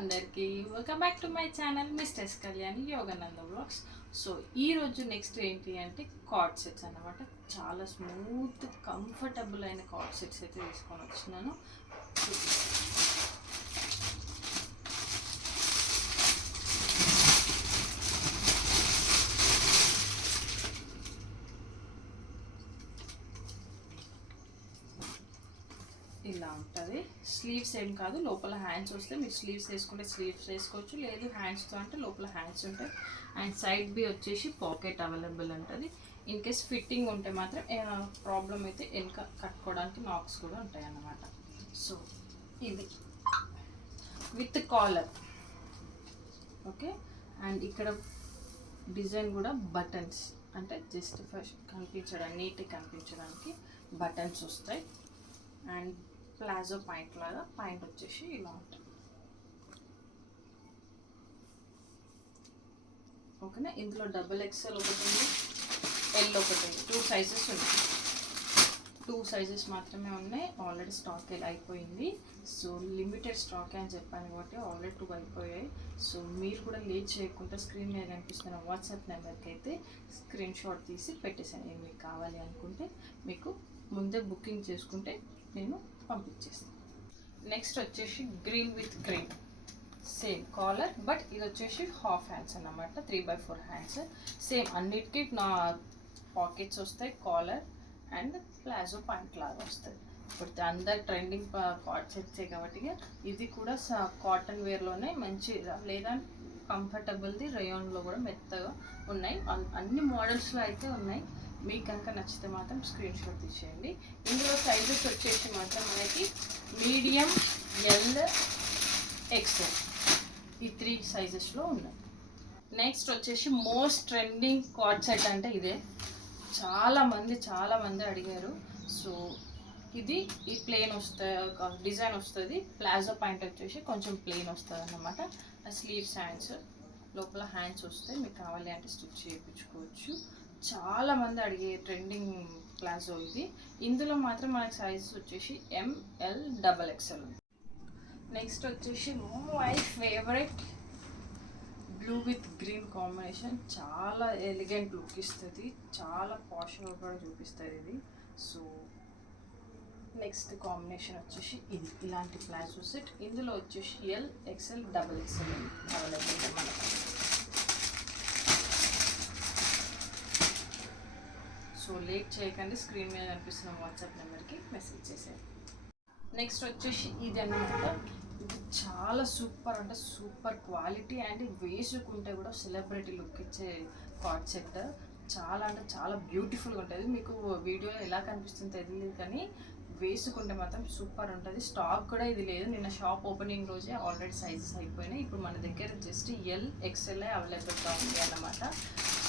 అందరికీ welcome back to my channel misters Kalyani Yogananda vlogs. So ఈరోజు next ఏంటి అంటే కార్డ్ సెట్స్ అన్నమాట. చాలా స్మూత్ కంఫర్టబుల్ అయిన కార్డ్ సెట్స్ అయితే తీసుకొని వచ్చినాను. ఇలా ఉంటుంది. స్లీవ్స్ ఏం కాదు, లోపల హ్యాండ్స్ వస్తే మీరు స్లీవ్స్ వేసుకుంటే స్లీవ్స్ వేసుకోవచ్చు, లేదు హ్యాండ్స్తో అంటే లోపల హ్యాండ్స్ ఉంటాయి. అండ్ సైడ్ బి వచ్చేసి పాకెట్ అవైలబుల్ ఉంటుంది. ఇన్ కేస్ ఫిట్టింగ్ ఉంటే మాత్రం ప్రాబ్లం అయితే వెనక కట్టుకోవడానికి నాక్స్ కూడా ఉంటాయి అన్నమాట. సో ఇది విత్ కాలర్, ఓకే. అండ్ ఇక్కడ డిజైన్ కూడా బటన్స్, అంటే జస్ట్ ఫస్ట్ కనిపించడానికి నీట్గా కనిపించడానికి బటన్స్ వస్తాయి. అండ్ ప్లాజో పాయింట్ లాగా పాయింట్ వచ్చేసి ఇలా ఉంటుంది, ఓకేనా. ఇందులో డబుల్ ఎక్స్ఎల్ ఒకటి ఉంది, ఎల్ ఒకటి ఉంది. 2 సైజెస్ ఉన్నాయి, 2 సైజెస్ మాత్రమే ఉన్నాయి. ఆల్రెడీ స్టాక్ అయిపోయింది. సో లిమిటెడ్ స్టాక్ అని చెప్పాను కాబట్టి ఆల్రెడీ 2 అయిపోయాయి. సో మీరు కూడా లేట్ చేయకుండా స్క్రీన్ మీద కనిపిస్తున్న వాట్సాప్ నెంబర్కి అయితే స్క్రీన్ షాట్ తీసి పెట్టేసాను. మీకు కావాలి అనుకుంటే మీకు ముందే బుకింగ్ చేసుకుంటే నేను పంపించేస్తాను. నెక్స్ట్ వచ్చేసి green with green, same collar, but ఇది వచ్చేసి హాఫ్ హ్యాండ్స్ అన్నమాట. 3/4 హ్యాండ్స్. సేమ్ అన్నిటికీ నా పాకెట్స్ వస్తాయి, కాలర్ అండ్ ప్లాజో పాయింట్ లాగా వస్తుంది. ఇప్పుడు అందరు ట్రెండింగ్ కార్డ్ సెట్సే కాబట్టి ఇది కూడా కాటన్ వేర్లోనే మంచి, లేదా కంఫర్టబుల్ది రేయాన్లో కూడా మెత్తగా ఉన్నాయి. అన్ని మోడల్స్లో అయితే ఉన్నాయి. మీకు కనుక నచ్చితే మాత్రం స్క్రీన్ షాట్ తీసేయండి. ఇందులో సైజెస్ వచ్చేసి మాత్రం మనకి మీడియం, ఎల్, ఎక్స్ఎల్, ఈ 3 సైజెస్లో ఉన్నాయి. నెక్స్ట్ వచ్చేసి మోస్ట్ ట్రెండింగ్ కార్డ్ సెట్ అంటే ఇదే. చాలామంది అడిగారు. సో ఇది ఈ ప్లెయిన్ వస్తుంది, డిజైన్ వస్తుంది. ప్లాజో పాయింట్ వచ్చేసి కొంచెం ప్లెయిన్ వస్తుంది అన్నమాట. స్లీవ్స్, హ్యాండ్స్, లోపల హ్యాండ్స్ వస్తాయి. మీకు కావాలి అంటే స్టిచ్ చేయించుకోవచ్చు. చాలామంది అడిగే ట్రెండింగ్ ప్లాజో ఇది. ఇందులో మాత్రం మనకి సైజెస్ వచ్చేసి ఎంఎల్, డబల్ ఎక్స్ఎల్ ఉంది. నెక్స్ట్ వచ్చేసి my favourite blue with green combination. చాలా ఎలిగెంట్ లుక్ ఇస్తుంది, చాలా పాష్గా కూడా చూపిస్తుంది ఇది. సో నెక్స్ట్ కాంబినేషన్ వచ్చేసి ఇది, ఇలాంటి ప్లాజో సెట్. ఇందులో వచ్చేసి L, XL, double XL available మనకి. సో లేట్ చేయకండి, స్క్రీన్ మీద కనిపిస్తున్న వాట్సాప్ నెంబర్కి మెసేజ్ చేసేయండి. నెక్స్ట్ వచ్చేసి ఇది అన్నమాట. ఇది చాలా సూపర్, అంటే సూపర్ క్వాలిటీ అండ్ వేసుకుంటే కూడా సెలబ్రిటీ లుక్ ఇచ్చే కార్డ్ సెట్. చాలా అంటే చాలా బ్యూటిఫుల్గా ఉంటుంది. మీకు వీడియోలో ఎలా కనిపిస్తుందో తెలియదు, కానీ వేసుకుంటే మాత్రం సూపర్ ఉంటుంది. స్టాక్ కూడా ఇది లేదు, నిన్న షాప్ ఓపెనింగ్ రోజే ఆల్రెడీ సైజెస్ అయిపోయినాయి. ఇప్పుడు మన దగ్గర జస్ట్ ఎల్, ఎక్స్ఎల్ అవైలబుల్గా ఉంది అన్నమాట.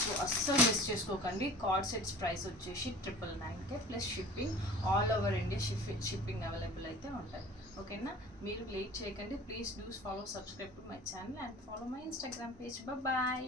సో అస్సలు మిస్ చేసుకోకండి. కార్డ్ సెట్స్ ప్రైస్ వచ్చేసి 999 plus shipping, all over India shipping available అయితే ఉంటాయి, ఓకేనా. మీరు లేట్ చేయకండి. Please do follow, subscribe to my channel and follow my Instagram page. Bye.